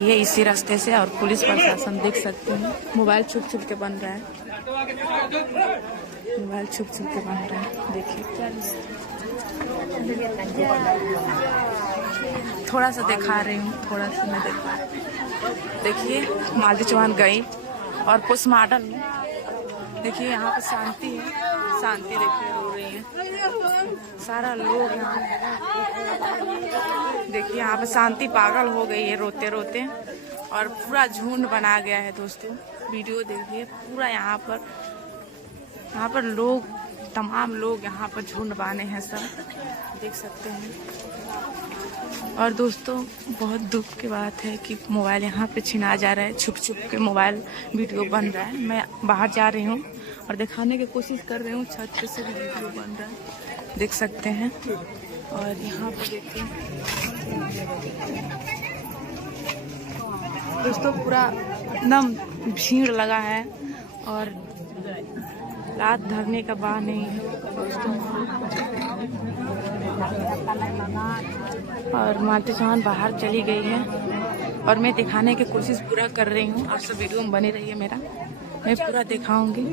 ये इसी रास्ते से और पुलिस प्रशासन देख सकते हैं मोबाइल छुप छुप के बन रहा है। मोबाइल छुप छुप के बन रहा है। देखिए थोड़ा सा दिखा रही हूँ, थोड़ा सा मैं दिखा। देखिए मालती चौहान गई और पोस्टमार्टम में देखिए यहाँ पे शांति है। शांति देखिए रो रही है सारा लोग यहाँ। देखिए यहाँ पे शांति पागल हो गई है रोते रोते और पूरा झुंड बना गया है। दोस्तों वीडियो देखिए पूरा यहाँ पर लोग तमाम लोग यहाँ पर झुंड बाने हैं सब देख सकते हैं। और दोस्तों बहुत दुख की बात है कि मोबाइल यहाँ पे छिना जा रहा है। छुप छुप के मोबाइल वीडियो बन रहा है। मैं बाहर जा रही हूँ और दिखाने की कोशिश कर रही हूँ। छत पे से भी वीडियो बन रहा है देख सकते हैं। और यहाँ पे देखिए दोस्तों पूरा एकदम भीड़ लगा है और रात धरने का बात नहीं है दोस्तों। और मालती चौहान बाहर चली गई है और मैं दिखाने की कोशिश पूरा कर रही हूँ। आप सब वीडियो में बने रहिए मेरा, मैं पूरा दिखाऊंगी।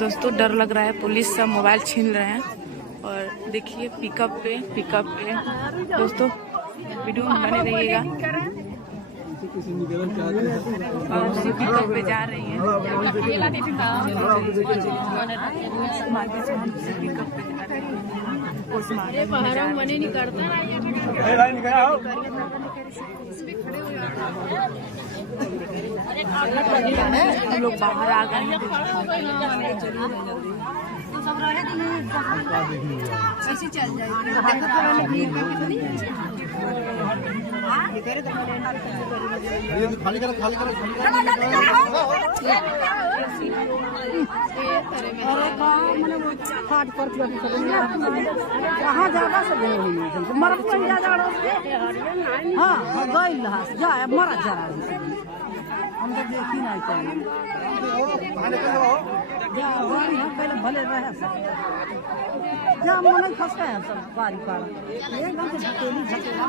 दोस्तों डर लग रहा है, पुलिस सब मोबाइल छीन रहे हैं। और देखिए पिकअप पे दोस्तों वीडियो में बने रहिएगा। और पिकअप पे जा रही है मालती चौहान पिकअप पे जा रही है। हम लोग बाहर आ गए हैं। ऐसे चल जाएगी कहाँ जाना से मरद हाँ गई मरद जा रहा हम तो देखी नहीं चाहिए पहले भले रहे जहाँ मन फंसता है सब गाड़ी पर एकदम से झकेली झकेला